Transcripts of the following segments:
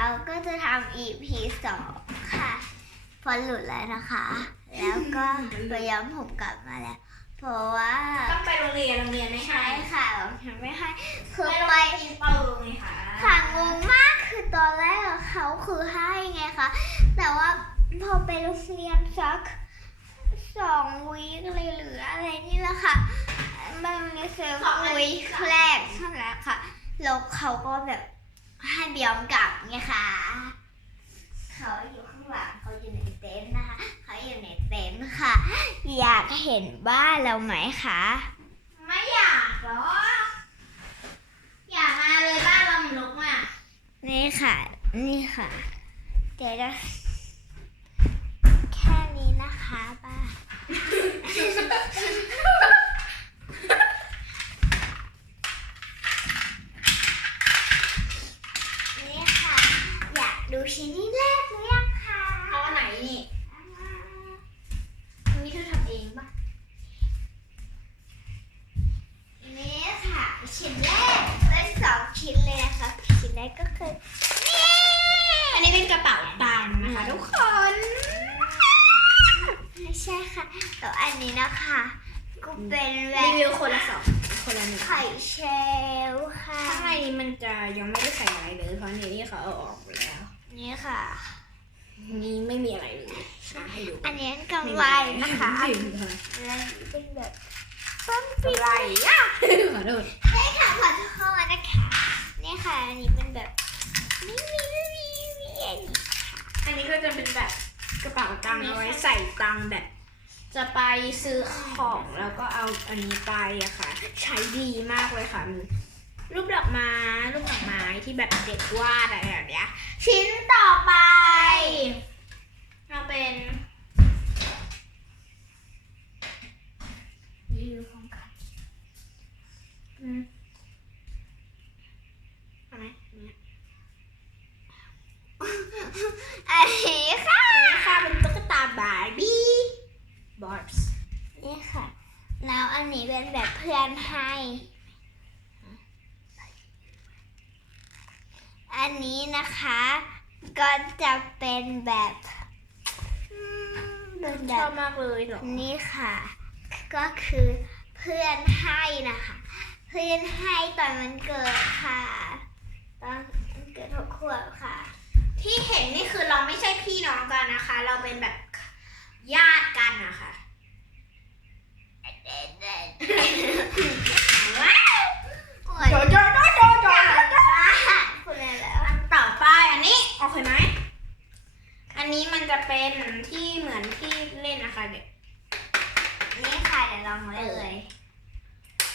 ค่ะเราก็จะทำ EP สองค่ะพอหลุดแล้วนะคะ แล้วก็ไปย้อมผมกลับมาแล้ว เพราะว่าต้องไปโรงเรียนโรงเรียนไม่ใช่ให้ค่ะเราทำไม่ให้คือไปไปกินเปาไงคะค่ะงงมากคือตอนแรกอะเขาคือให้ไงคะแต่ว่าพอไปโรงเรียนสักสองวีคเลยหรืออะไรนี่แหละค่ะมันมีเซอร์วีคแรกนั่นแหละค่ะแล้วเขาก็แบบ ให้เบียมกลับไงคะเขาอยู่ข้างหลังเขาอยู่ในเต็นท์นะคะ เขาอยู่ในเต็นท์ค่ะ อยากเห็นบ้านเราไหมคะ ไม่อยากหรอ อยากมาเลยบ้านเรามันรกมากนี่ค่ะ นี่ค่ะ เดี๋ยวจะแค่นี้นะคะบ้านนี่ค่ะ อยากดูชิ้นที่แรกหรือยังคะ เอาอันไหนนี่นี่เธอทำเองปะ นี่ค่ะ ชิ้นแรกเป็นสองชิ้นเลยนะคะ ชิ้นแรกก็คือ อันนี้เป็นกระเป๋าตังค์ นะคะทุกคนไม่ใช่ค่ะแต่อันนี้นะคะก็เป็นแบรีบวิวคนละสองคนละหนึ่งไข่เชลลค่ะข้างในนี้มันจะยังไม่ได้ใส่อะไรเลยเพราะในนี้เขาเอาออกหมดแล้ว นี่ค่ะ นี่ไม่มีอะไรเลยมาให้ดูอันนี้กำไรนะคะไม่อันมีนี้อะไรเป็นแบบต้นปีกำไรอะขอโทษนี่ค่ะขอโทษนะคะนี่ค่ะอันนี้เป็นแบบนี่มีนี่มีนี่อันนี้ อันนี้ก็จะเป็นแบบกระเป๋าตังค์เอาไว้ใส่ตังค์แบบ จะไปซื้อของแล้วก็เอาอันนี้ไปอะค่ะ ใช้ดีมากเลยค่ะมีรูปดอกไม้รูปดอกไม้ที่แบบเด็กวาดอะไรแบบเนี้ยชิ้นต่อไปเอาเป็น รีวิวของกัน อืมเอาไหมเนี่ย อันนี้ค่ะ นี่ค่ะเป็นตุ๊กตาบาร์บี้บอส นี่ค่ะ แล้วอันนี้เป็นแบบเพื่อนให้ อันนี้นะคะ ก็จะเป็นแบบอืมเป็นแบชอบบมากเลยเหรอนี่ค่ะ ก็คือเพื่อนให้นะคะ เพื่อนให้ตอนมันเกิดค่ะตอนมันเกิดหกขวบค่ะ ที่เห็นนี่คือเราไม่ใช่พี่น้องกันนะคะ เราเป็นแบบญาติกันนะคะ โอ้ย โจโจโจโจโจ คุณอะไรแล้ว อันต่อไปอันนี้โอเคไหม อันนี้มันจะเป็นที่เหมือนที่เล่นนะคะเด็ก นี่ค่ะเดี๋ยวลองเลยเลย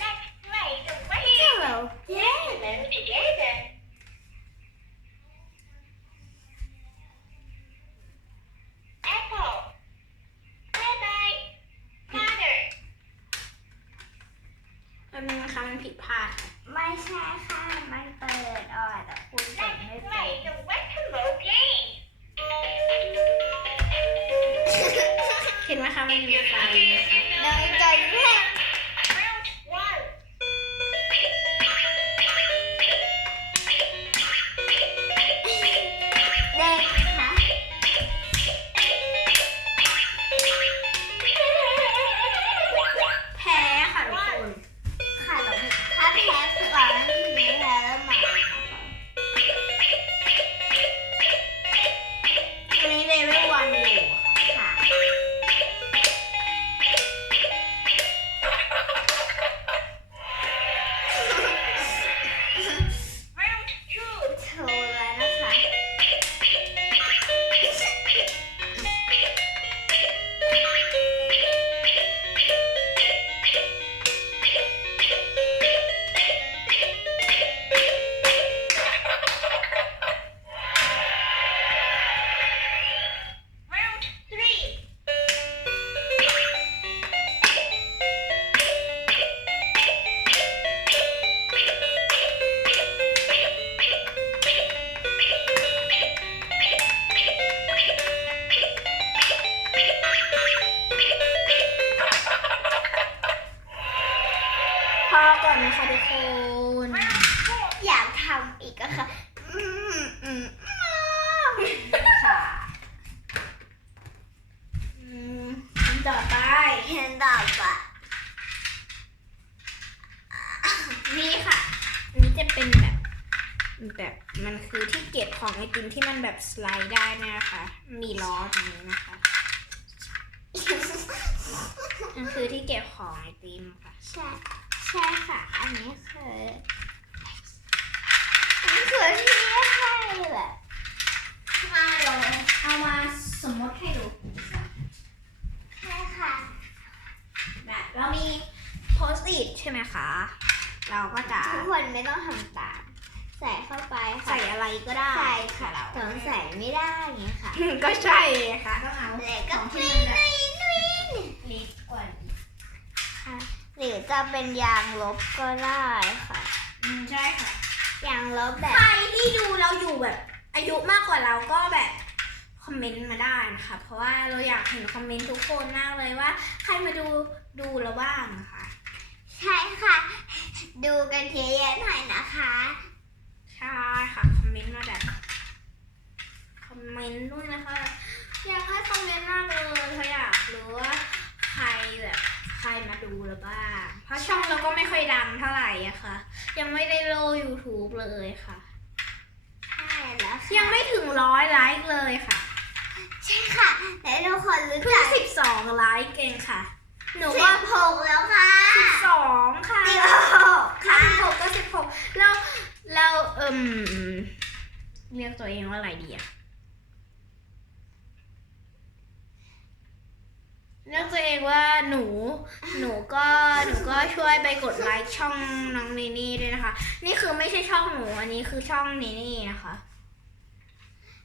Let's play the way Hello them together. Apple. Bye bye. Father. มัน นึงนะคะมันผิดพลาดค่ะไม่ใช่ค่ะ มันเปิดออกแต่คุณเปิด Let's ไม่เป็น play the wet hello game. เห็นไหมคะมันมีไฟเดินกัน ก่อนนะคะทุกคน อยากทำอีกอะค่ะอืมอืมค่ะอืมอันต่อไปเห็นดอกปะนี่ค่ะอันนี้จะเป็นแบบ แบบมันคือที่เก็บของไอติมที่มันแบบสไลด์ได้เนยนะคะ มีล้อตรงนี้นะคะมันคือที่เก็บของไอติมค่ะใช่ ใช่ค่ะ อันนี้คืออันนี้คือที่ให้แบบมาเราเอามาสมมติให้ดูใช่ค่ะแบบเรามีโพสต์อิทใช่ไหมคะ เราก็จะทุกคนไม่ต้องทำตาม ใส่เข้าไปค่ะ ใส่อะไรก็ได้ใส่ค่ะเราสงสัยไม่ได้ไงค่ะ ก็ใช่ค่ะต้องเอาแล้วก็ของปที่ริ้มันนแบบปริ้นเล็กกว่านี้ค่ะ หรือจะเป็นยางลบก็ได้ค่ะ อืมใช่ค่ะ ยางลบแบบ ใครที่ดูเราอยู่แบบ อายุมากกว่าเราก็แบบ คอมเมนต์มาได้นะคะ เพราะว่าเราอยากเห็นคอมเมนต์ทุกคนมากเลยว่า ใครมาดูดูเราบ้างนะคะ ใช่ค่ะ ดูกันเยอะๆหน่อยนะคะ ใช่ค่ะ คอมเมนต์มาแบบ คอมเมนต์ด้วยนะคะ อยากให้คอมเมนต์มากเลยเพราะอยากรู้ว่าใครแบบ ใครมาดูเราบ้างเพราะช่องเราก็ไม่ค่อยดังเท่าไหร่อะค่ะ ยังไม่ได้โล YouTube เลยค่ะ ใช่แล้วค่ะยังไม่ถึงร้อยไลค์เลยค่ะใช่ค่ะและทุกคนรู้เพิ่จังกสิบสองไลค์เองค่ะ หนูสิก็บหกแล้วค่ะสิบสองค่ะสิบหกค่ะค่ะสิบหกก็สิบหกเราเราเอิ่มเรียกตัวเองว่าอะไรดีอะ เรียกตัวเองว่าหนู หนูก็หนูก็ช่วยไปกดไลค์ช่องน้องนีนี่ด้วยนะคะ นี่คือไม่ใช่ช่องหนูอันนี้คือช่องนีนี่นะคะ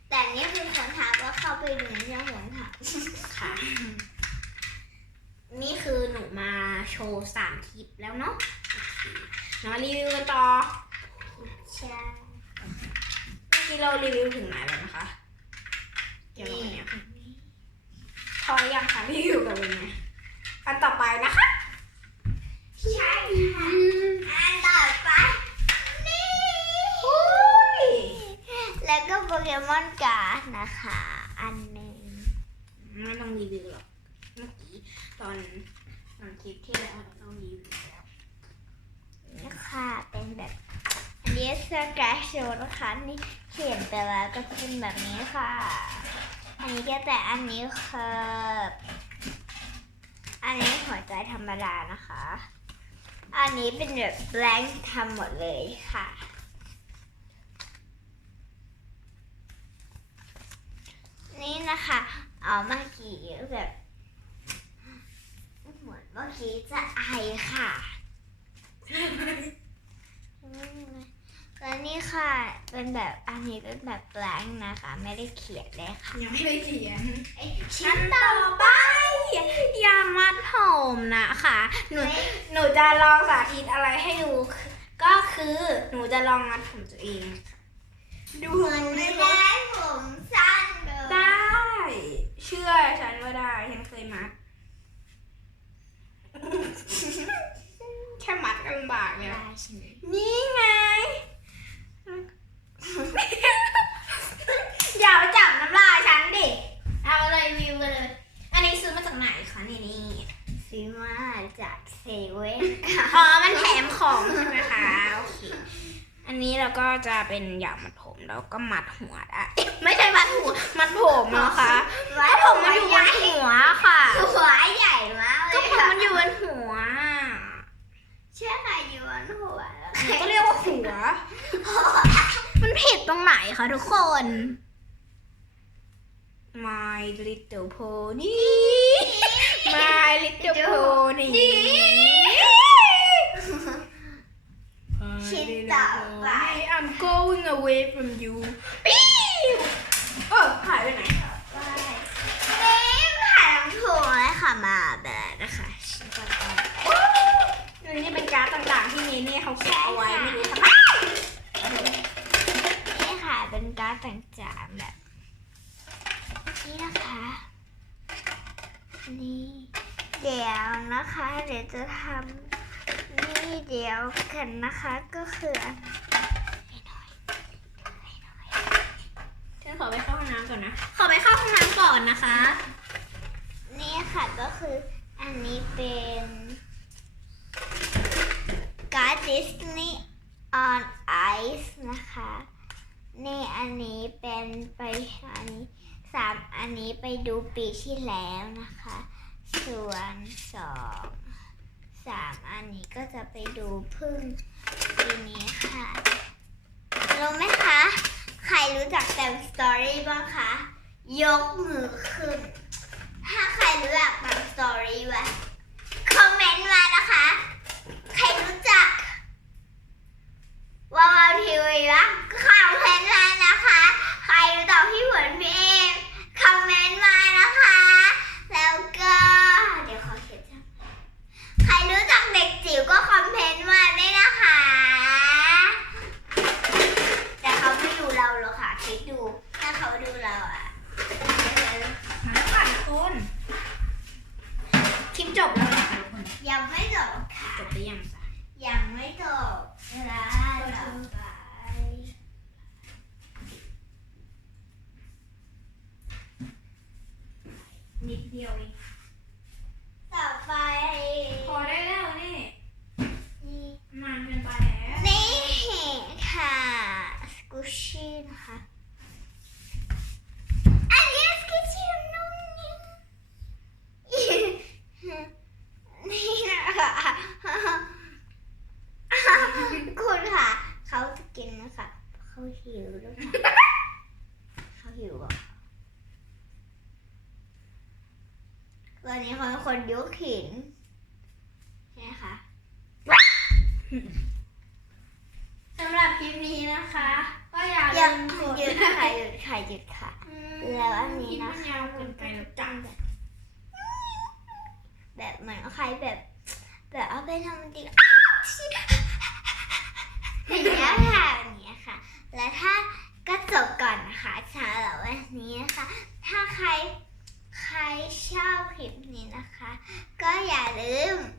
แต่นี่คือคนถามก็เข้าไปดูในช่องคนถามค่ะ นี่คือหนูมาโชว์สามคลิปแล้วเนาะโอเคมารีวิวกันต่อใช่เมื่อกี้เรารีวิวถึงไหนแล้วนะคะเกี่ยวกับอันเนี้ย พออยังคะรีวิวกับอันเนี้อันต่อไปนะคะใช่ค่ะอันต่อไปนี่แล้วก็โปเกมอนการ์ดนะคะ อันหนึ่งไม่ต้องรีวิวหรอกเมื่อกี้ตอนตอนคลิปที่แล้วเราต้องรีวิวแล้วนี่ค่ะเป็นแบบอันนี้สื้อกราโชนะคะนี่เขียนไปแล้วก็เป็นแบบนี้ค่ะ อันนี้ก็แต่อันนี้คืออันนี้หัวใจธรรมดานะคะ อันนี้เป็นแบบแบงค์ทำหมดเลยค่ะนี่นะคะ เอาเมื่อกี้แบบเหมือนเมื่อกี้จะไอค่ะ แล้วนี่ค่ะ เป็นแบบอันนี้เป็นแบบแบงค์นะคะ ไม่ได้เขียนเลยค่ะยังไม่ได้เขียนชิ้อันนต่ต่ออไปยางมัดผมนะคะ หนูหนูจะลองสาธิตอะไรให้ดู ก็คือหนูจะลองมัดผมตัวเอง ดูเหมือนไม่ได้ผมสั้นเลยได้ เชื่อฉันว่าได้ฉันเคยมัดแค่มัดก็ลำบากเลย ได้ อะ ใช่ไหม นี่ไง อย่าไปจับน้ำลายฉันดิ เอาเลยวิวกันเลย อันนี้ซื้อมาจากไหนคะนี่นี่ ซื้อมาจากเซเว่น อ๋อ มันแถมของใช่ไหมคะ โอเค อันนี้ เราก็จะเป็นอย่างมัดผมแล้วก็มัดหัวได้ไม่ใช่มัดหัวมัดผมนะคะก็ผมมันอยู่บนหัวค่ะหัวใหญ่มากเลก็ยผมค่ะมันอยู่บนหัวเชื่อค่ะอยู่บนหัวแล้วก็เรียกว่าหัวมันผิดตรงไหนคะทุกคน My little pony My little pony I'm going away from you ปิ้วเออหายไปไหนนี่ผ่านถุงเลยค่ะมาแบบนะคะชิ้นต่อไปอันนี้เป็นการ์ดต่างๆที่เนเน่เขาเขียนเอาไว้ไม่รู้ทำไมนี่ค่ะเป็นการ์ดต่างๆแบบ นี่นะคะ นี่เดี๋ยวนะคะ เดี๋ยวจะทำนี่เดี๋ยวกันนะคะก็คือให้หน่อยให้ห ข อไปเข้าห้องน้ำก่อนนะ ขอไปเข้าห้องน้ำก่อนนะคะ นี่ค่ะก็คืออันนี้เป็นการ์ดดิสนีย์ on ice นะคะ นี่อันนี้เป็นไปอันนี้สามอันนี้ไปดูปีที่แล้วนะคะ ส่วนสองสามอันนี้ก็จะไปดูพึ่งปีนี้ค่ะรู้ไหมคะ ใครรู้จักแซมสตอรี่บ้างคะ ยกมือขึ้น ถ้าใครรู้จักแซมสตอรี่ไว้คอมเมนต์มานะคะ ใครรู้จักวาวาวทีวีบ้างคะมเมนต์มานะคะ ใครรู้จักพี่เหมือนพี่เอมคอมเมนต์มานะคะ แล้วก็ เดี๋ยวขอเขียนชื่อใครรู้จักเด็กจิ๋วก็คอมเมนต์มาด้วยนะคะ แต่เขาไม่ดูเราหรอกค่ะ คิดดู ถ้าเขาดูเราอะ มาแล้วค่ะทุกคนคลิปจบแล้วเหรอคะทุกคน ยังไม่จบค่ะ จบหรือยังจ๊ะ ยังไม่จบเวลาต่อไป นิดเดียวเอง ต่อไปพอได้แล้วนี่นี่นานเกินไปแล้วนี่ค่ะ สกูชี่นะคะ อันนี้สกูชี่นุ่มนิ่มนี่นะคะคุณค่ะ เขาจะกินนะคะ เขาหิวด้วค่ะเขาหิวอะวั นนี้เขาเป็นคนยกหินใช่ไหมคะสำหรับคลิปนี้นะคะ ก็อย่าหยุลืดมกดหยุดค่ะหยุดค่ะหยุดค่ะ แล้วอันนี้นะคลิปมัยาวเกินไปแล้วจังแบบเหมือนใครแบบ แบบเอาไปทำจริงอย่างเงี้ยค่ะอย่างเงี้ยค่ะ และถ้าก็จบก่อนนะคะสำหรับวันนี้นะคะ ถ้าใครใครชอบคลิป นี้นะ